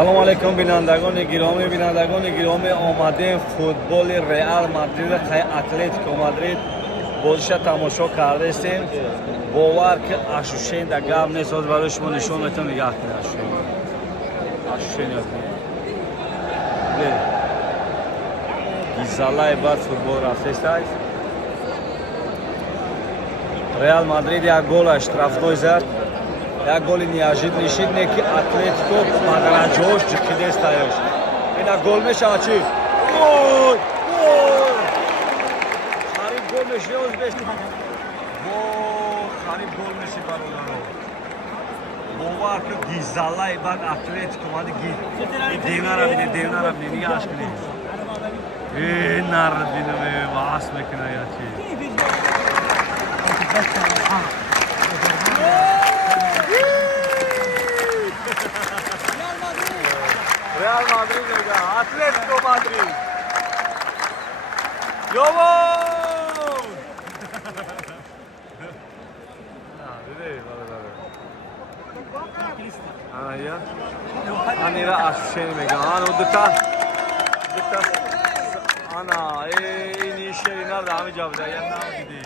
салом алайкум бинандагони гиромӣ омадем футболи Реал Мадрид қай Атлетико Мадрид бозиша тамошо кардастем. бовар ки ашушен да гап нест. ҳозир барои шумо нишон метавонам нигоҳ кунед. ашушен гизалаи бар футбол рафтестай. Реал Мадрид як гола штрафной зад. Як голи неожиданный, ки Атлетико мадараҷош ҷиқидес таяш. Ина гол мешавад чи? Гол! Гол! Хариб гол мешавад бес. Воо, хариб гол мешавад бародаро. Бовар ки гизалаи бад Атлетико мади ги. Девнара бине нигаш кунӣ. Нар бинаме вас мекуна я чи. Real Madrid nega, Atletico Madrid. Yovo! Dedi balalar. Ana ya. Anira asheni mega. Ana udta. Ana ini işleri nerede abi cevabı ya ne dedi.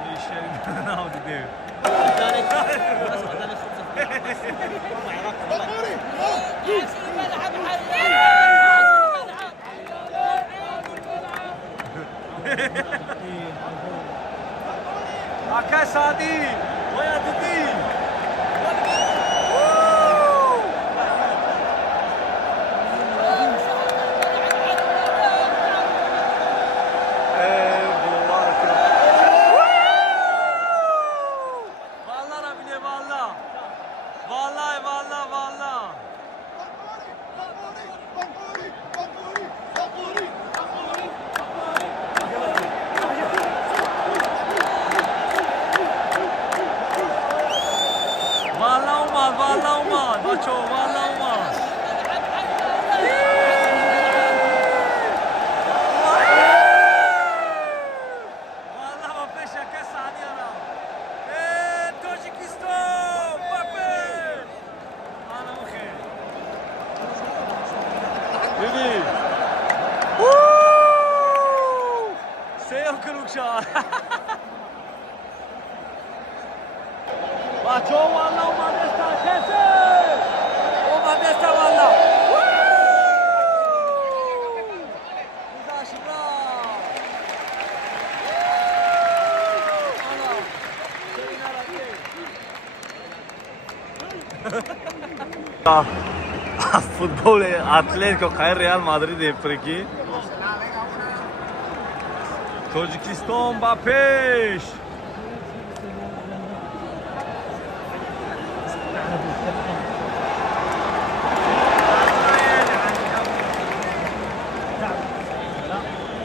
İni işleri ne dedi. Akay Sadi, Oya Didi. Vallahi umad, bacho, vallahi umad. Vallahi Mbappe şaka saniye ana. Tojikistan, Mbappe. Ana mukhe. Dedi. Seyo kurukşa. Bacho, vallahi umad. Futbol Atletico qay Real Madrid priki. Tojikiston Mbappe.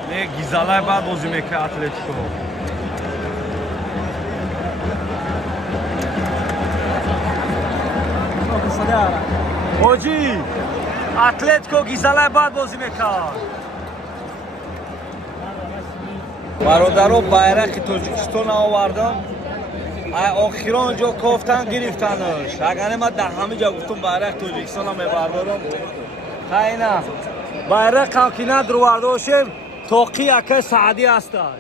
Ne gizalay bad bozi mekard Atletico. Hoji Atletico gizalay bad bozi mekard. Бародаро байрақи Тоҷикистон овардам. Ай охирон ҷо кофтан гирифтанаш. Агар ман дар ҳама ҷо гуфтам байрақи Тоҷикистон мебардорам. Хайна. Байрақам ки надру вардошем тоқи акай Саади ҳастай.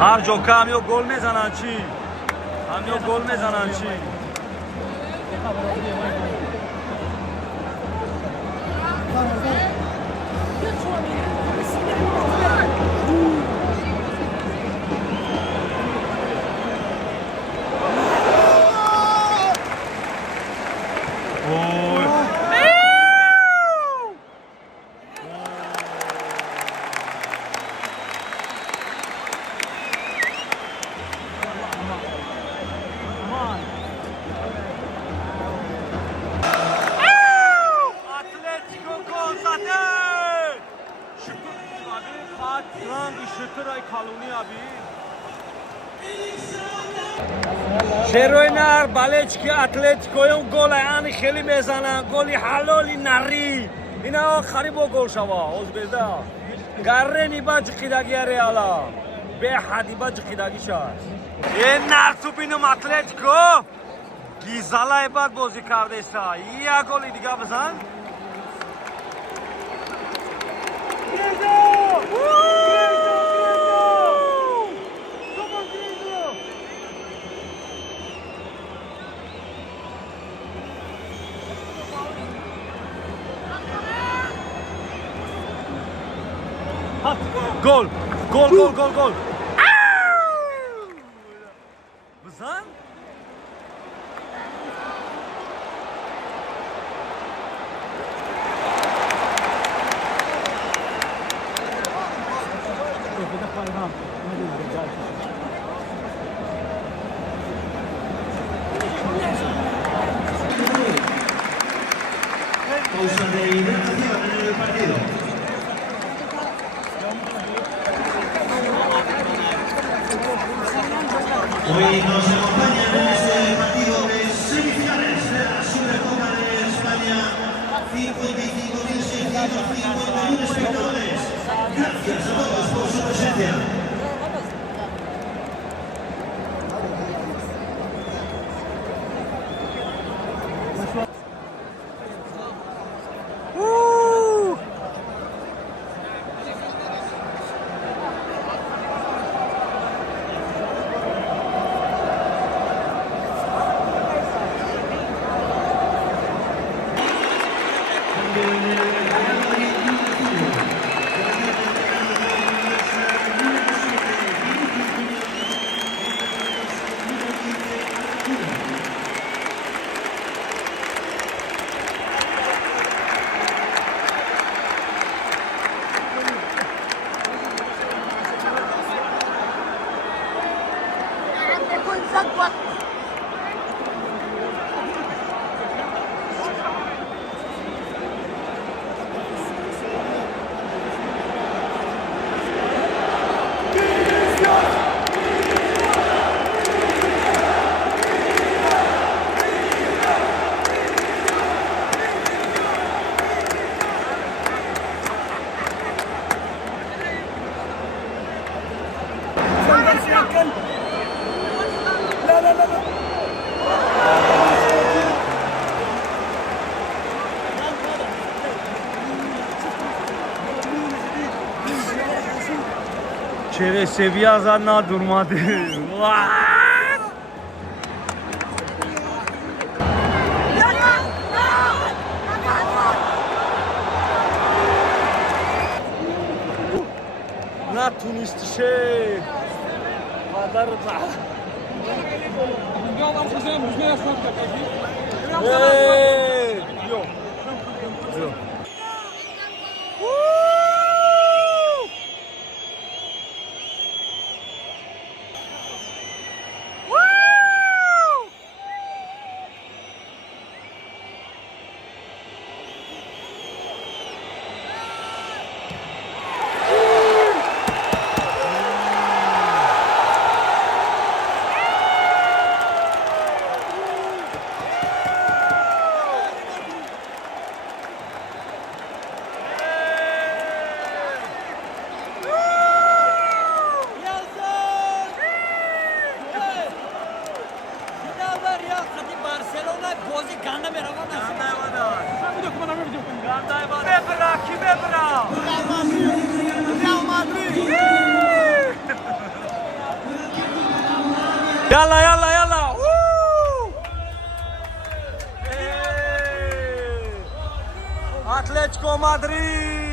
هر جا که همیو گل میزنن چی؟ همیو گل میزنن چی؟ شروینار بالچکی اتلتیکویون گل یعنی خیلی میزنن گلی حلالی نری اینا خریبو گل شوا اوزبیزا گرنی با جقیدگی ریالا به حدی با جقیدگی شد این نرسو بینم اتلتیکو گیزالای باد بازی کرده سا یا گلی دیگه بزن Gol! Gol, gol, gol, gol! Bızan? Pausa de hidratación en el partido. Hoy nos acompañan en este partido de semifinales de la Supercopa de España 55.651 espectadores. Gracias a todos por su presencia. Çere seviye azarına durmadı. Na Tunist şey. Madar ta. Yok. Yok. Yalla yalla yalla. Atletico Madrid.